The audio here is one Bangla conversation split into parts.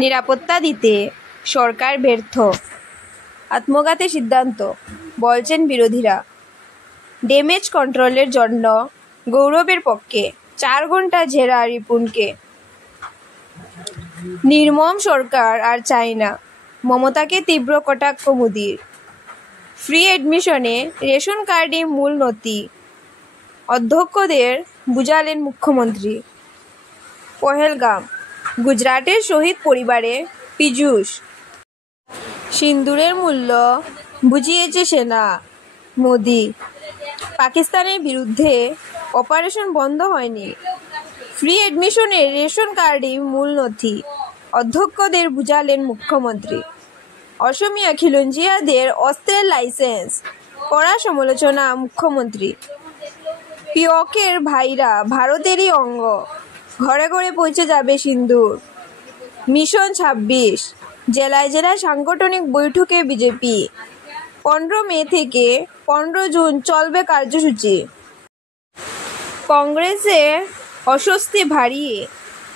নিরাপত্তা দিতে সরকার ব্যর্থ, আত্মঘাতী সিদ্ধান্ত বলছেন বিরোধীরা। ড্যামেজ কন্ট্রোলের জন্য গৌরবের পক্ষে 4 ঘন্টা জেরা রিপুনকে। নির্মম সরকার আর চায় না, মমতাকে তীব্র কটাক্ষ মোদীর। ফ্রি এডমিশনে রেশন কার্ডে মূল নথি, অধ্যক্ষদের বুঝালেন মুখ্যমন্ত্রী। পহেলগাম, গুজরাটের শহীদ পরিবারে পীযূষ। সিন্দুরের মূল্য বুঝিয়েছে সেনা, মোদি। পাকিস্তানের বিরুদ্ধে অপারেশন বন্ধ হয়নি। ফ্রি এডমিশনের রেশন কার্ডে মূল নথি, অধ্যক্ষদের বুঝালেন মুখ্যমন্ত্রী। অসমিয়া খিলঞ্জিয়াদের অস্ত্রের লাইসেন্স, কড়া সমালোচনা মুখ্যমন্ত্রী। পিওকের ভাইরা ভারতেরই অঙ্গ, ঘরে ঘরে পৌঁছে যাবে সিন্দুর। মিশন 26, জেলায় জেলায় সাংগঠনিক বৈঠকে বিজেপি। 15 মে থেকে 15 জুন চলবে কার্যসূচি। কংগ্রেসে অস্বস্তি বাড়িয়ে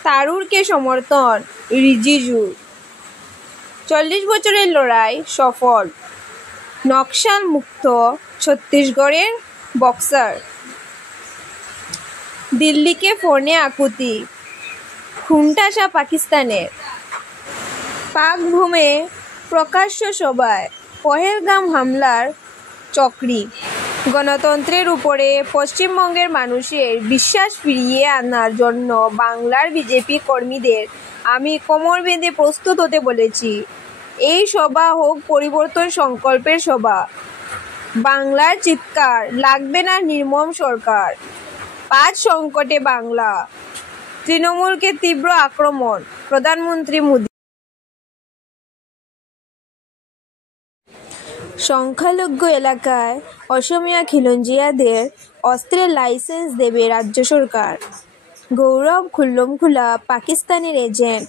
তারুরকে সমর্থন রিজিজু। 40 বছরের লড়াই সফল, নকশাল মুক্ত ছত্তিশগড়ের বক্সার। দিল্লিকে ফোনে আকুতি, খুনটাসা পাকিস্তানের। পাক ভূমে প্রকাশ্য সভায় পহেলগাম হামলার চক্রী। গণতন্ত্রের উপরে পশ্চিমবঙ্গের মানুষের বিশ্বাস ফিরিয়ে আনার জন্য বাংলার বিজেপি কর্মীদের আমি কোমর বেঁধে প্রস্তুত হতে বলেছি। এই সভা হোক পরিবর্তন সংকল্পের সভা। বাংলার চিৎকার, লাগবে না নির্মম সরকার। 5 সংকটে বাংলা, তৃণমূলকে তীব্র আক্রমণ প্রধানমন্ত্রী মোদী। সংখ্যালঘু এলাকায় অসমিয়া খিলঞ্জিয়াদের অস্ত্রের লাইসেন্স দেবে রাজ্য সরকার। গৌরব খুল্লমখুলা পাকিস্তানের এজেন্ট,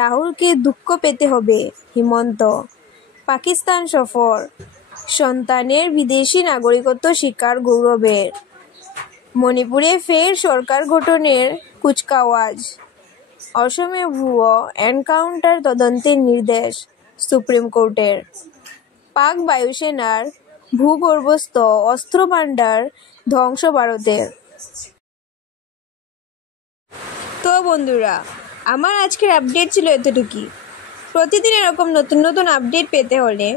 রাহুলকে দুঃখ পেতে হবে হিমন্ত। পাকিস্তান সফর, সন্তানের বিদেশি নাগরিকত্ব স্বীকার গৌরবের। মণিপুরে ফের সরকার গঠনের কুচকাওয়াজ। অসমে ভুয়ো এনকাউন্টার তদন্তের নির্দেশ সুপ্রিম কোর্টের। পাক বায়ুসেনার ভূগর্ভস্থ অস্ত্র ভান্ডার ধ্বংস ভারতের। তো বন্ধুরা, আমার আজকের আপডেট ছিল এতটুকুই। প্রতিদিন এরকম নতুন নতুন আপডেট পেতে হলে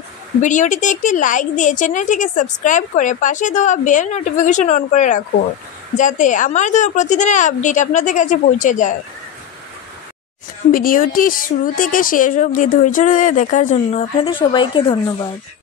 ভিডিওটিতে একটি লাইক দিয়ে চ্যানেলটিকে সাবস্ক্রাইব করে পাশে দেওয়া বেল নোটিফিকেশন অন করে রাখুন, যাতে আমার দেওয়া প্রতিদিনের আপডেট আপনাদের কাছে পৌঁছে যায়। ভিডিওটি শুরু থেকে শেষ অবধি ধৈর্য ধরে দেখার জন্য আপনাদের সবাইকে ধন্যবাদ।